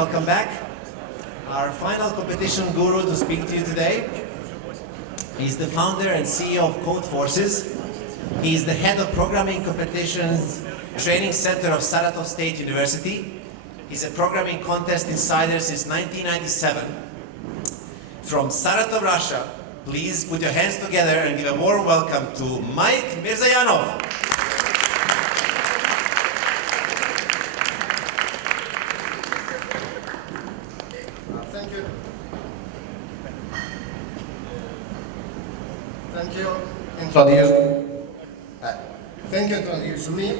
welcome back. Our final competition guru to speak to you today. He's the founder and CEO of Codeforces. He's the head of programming competitions training center of Saratov State University. He's a programming contest insider since 1997. From Saratov, Russia, please put your hands together and give a warm welcome to Mike Mirzayanov. Thank you. Thank you. Thank you for introducing me.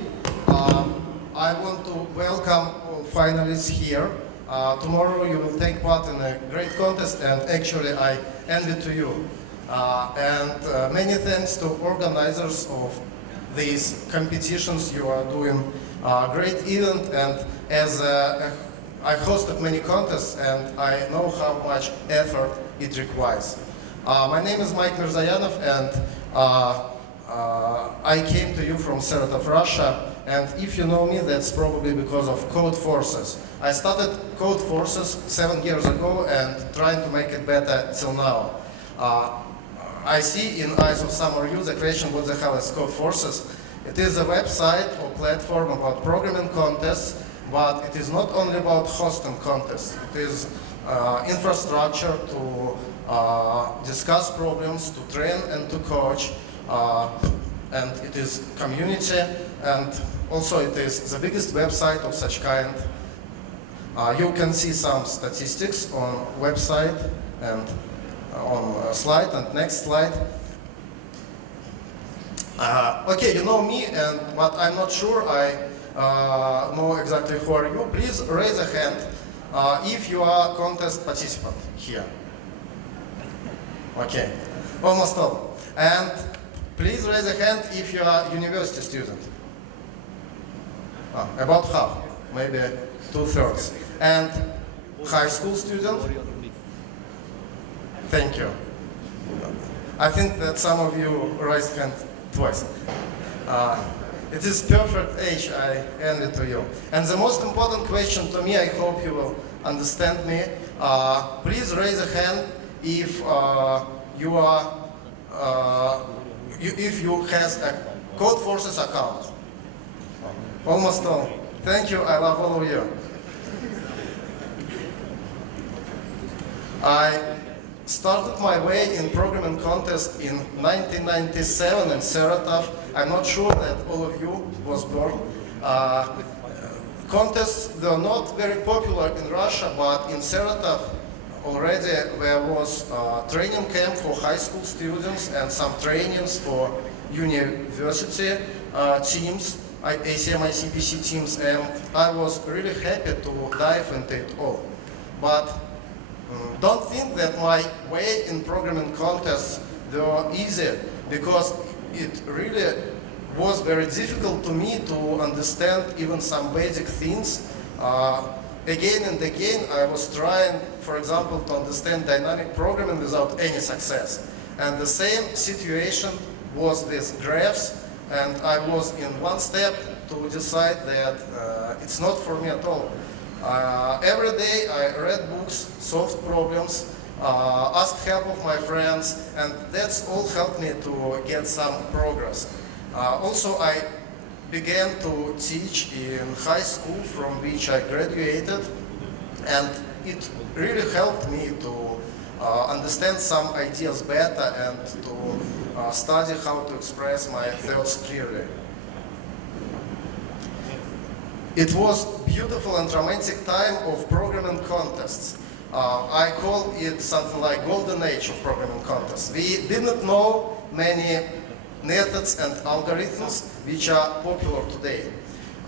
I want to welcome all finalists here. Tomorrow you will take part in a great contest, and actually I envy to you. Many thanks to organizers of these competitions. You are doing a great event, and as I hosted many contests and I know how much effort it requires. My name is Mike Mirzayanov, and I came to you from Saratov, Russia. And if you know me, that's probably because of Codeforces. I started Codeforces 7 years ago and trying to make it better till now. I see in eyes of some of you the question, what the hell is Codeforces? It is a website or platform about programming contests, but it is not only about hosting contests. It is infrastructure to discuss problems, to train and to coach, and it is community, and also it is the biggest website of such kind. You can see some statistics on website and on slide, and next slide. Okay, you know me, but I'm not sure I know exactly who are you. Please raise a hand if you are a contest participant here. Okay, almost all. And please raise a hand if you are a university student. About half, maybe 2/3. And high school student? Thank you. I think that some of you raised hand twice. It is perfect age, I envy to you. And the most important question to me, I hope you will understand me. Please raise a hand if you are if you has a Codeforces account. Almost all. Thank you, I love all of you. I started my way in programming contest in 1997 in Saratov. I'm not sure that all of you was born. Contests were not very popular in Russia, but in Saratov already there was a training camp for high school students and some trainings for university teams, ACM, ICPC teams, and I was really happy to dive into it all. But don't think that my way in programming contests were easy, because it really was very difficult to me to understand even some basic things. Again and again, I was trying, for example, to understand dynamic programming without any success. And the same situation was with graphs, and I was in one step to decide that it's not for me at all. Every day I read books, solved problems, asked help of my friends, and that's all helped me to get some progress. Also, I began to teach in high school from which I graduated, and it really helped me to understand some ideas better and to study how to express my thoughts clearly. It was beautiful and romantic time of programming contests. I call it something like golden age of programming contests. We didn't know many methods and algorithms which are popular today.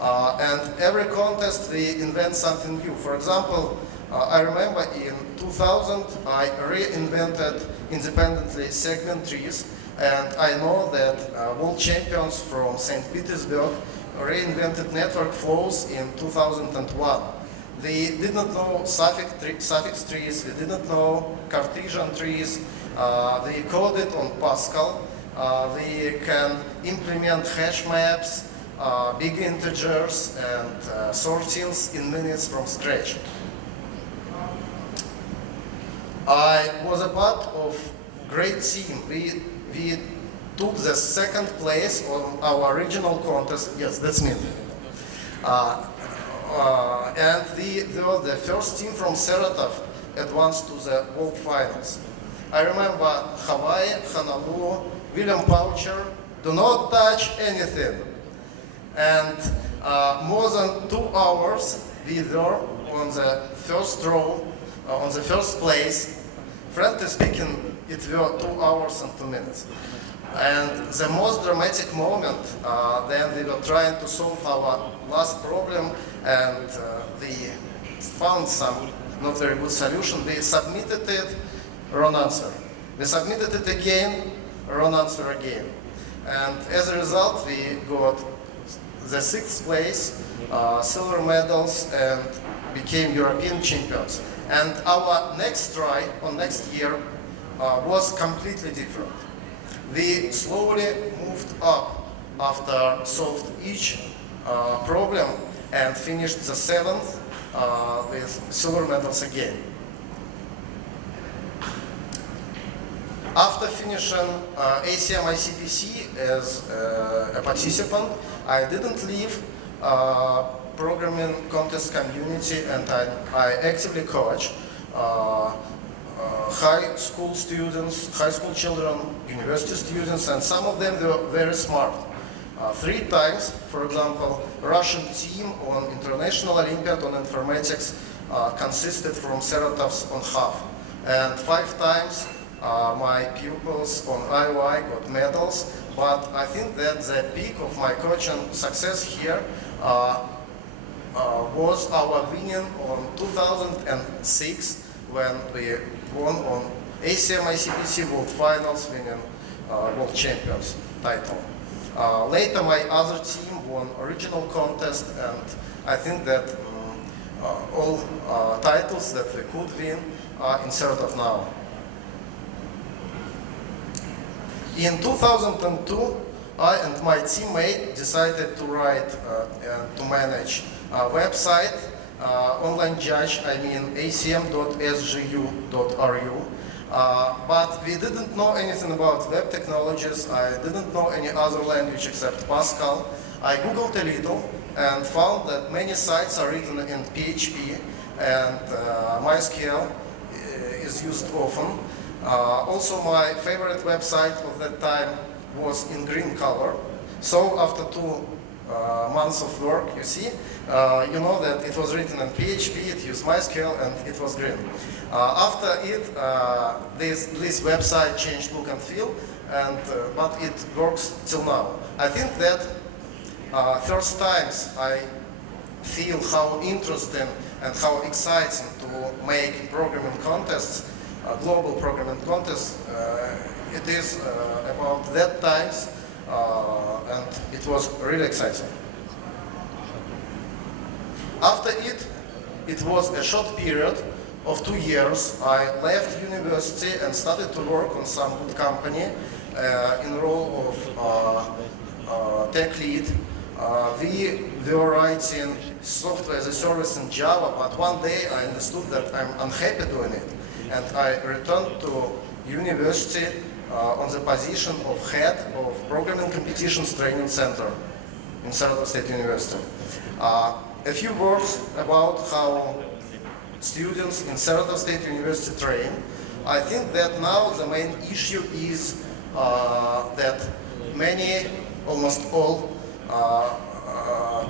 And every contest we invent something new. For example, I remember in 2000 I reinvented independently segment trees, and I know that world champions from St. Petersburg reinvented network flows in 2001. They did not know suffix trees, they didn't know Cartesian trees, they coded on Pascal. They can implement hash maps, big integers, and sortings in minutes from scratch. I was a part of great team. We took the second place on our regional contest. Yes, that's me. And we were the first team from Saratov advanced to the world finals. I remember Hawaii, Honolulu, William Poucher, do not touch anything. And more than 2 hours we were on the first row, on the first place. Frankly speaking, it were 2 hours and 2 minutes. And the most dramatic moment, then we were trying to solve our last problem, and we found some not very good solution. We submitted it, wrong answer. We submitted it again, wrong answer again. And as a result, we got the 6th place, silver medals, and became European champions. And our next try on next year was completely different. We slowly moved up after solved each problem and finished the 7th with silver medals again. After finishing ACM ICPC as a participant, I didn't leave programming contest community, and I actively coach high school students, high school children, university students, and some of them were very smart. 3 times, for example, Russian team on International Olympiad on Informatics consisted from Saratovs on half. And 5 times my pupils on IOI got medals, but I think that the peak of my coaching success here was our winning on 2006 when we won on ACM ICPC World Finals, winning World Champions title. Later my other team won original contest, and I think that all titles that we could win are in Saratov now. In 2002, I and my teammate decided to write and to manage a website, online judge, acm.sgu.ru. But we didn't know anything about web technologies. I didn't know any other language except Pascal. I Googled a little and found that many sites are written in PHP, and MySQL is used often. Also, my favorite website of that time was in green color. So after 2 months of work, you see, you know that it was written in PHP, it used MySQL, and it was green. After it, this website changed look and feel, and but it works till now. I think that first times I feel how interesting and how exciting to make programming contests, global programming contests. It is about that times, and it was really exciting. After it was a short period of 2 years. I left university and started to work on some good company in role of tech lead. We were writing software as a service in Java, but one day I understood that I'm unhappy doing it, and I returned to university on the position of head of Programming Competitions Training Center in Saratov State University. A few words about how students in Saratov State University train. I think that now the main issue is that many, almost all,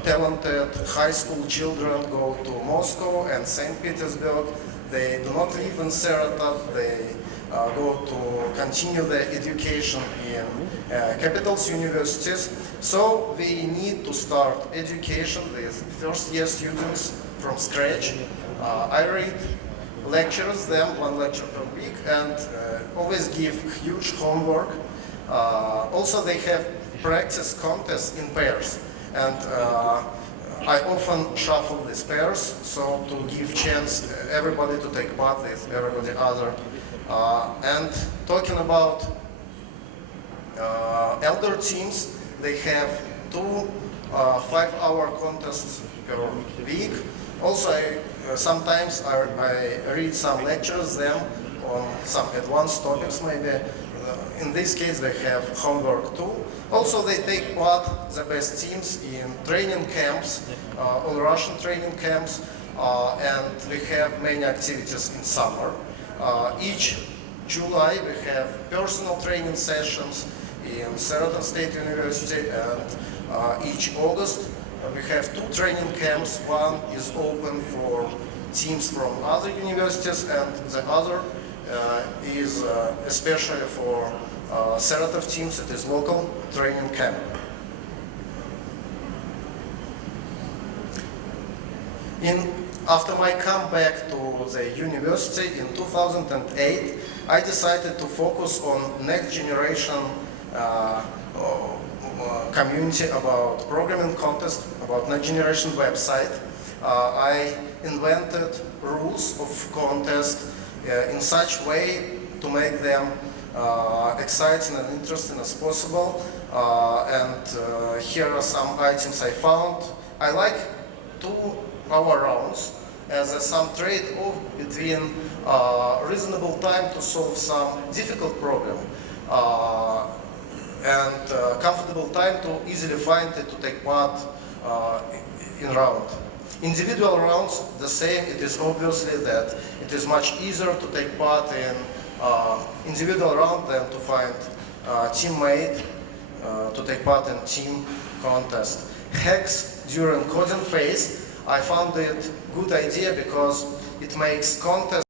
talented high school children go to Moscow and St. Petersburg. They do not live in Saratov. They go to continue their education in capitals universities. So we need to start education with first-year students from scratch. I read lectures, them 1 lecture per week, and always give huge homework. Also, they have practice contests in pairs, and I often shuffle these pairs, so to give chance everybody to take part with everybody other. And talking about elder teams, they have 2 5-hour contests per week. Also, sometimes I read some lectures them on some advanced topics maybe. In this case, they have homework too. Also, they take part, the best teams, in training camps, all Russian training camps, and we have many activities in summer. Each July, we have personal training sessions in Saratov State University, and each August, we have 2 training camps. One is open for teams from other universities, and the other is especially for Saratov teams. It is local training camp. After my comeback to the university in 2008, I decided to focus on next generation community about programming contest, about next generation website. I invented rules of contest in such way to make them exciting and interesting as possible. Here are some items I found. I like 2-hour rounds as some trade-off between reasonable time to solve some difficult problem and comfortable time to easily find it to take part in round. Individual rounds, the same. It is obviously that it is much easier to take part in individual round than to find teammate to take part in team contest. Hacks during coding phase, I found it good idea because it makes contest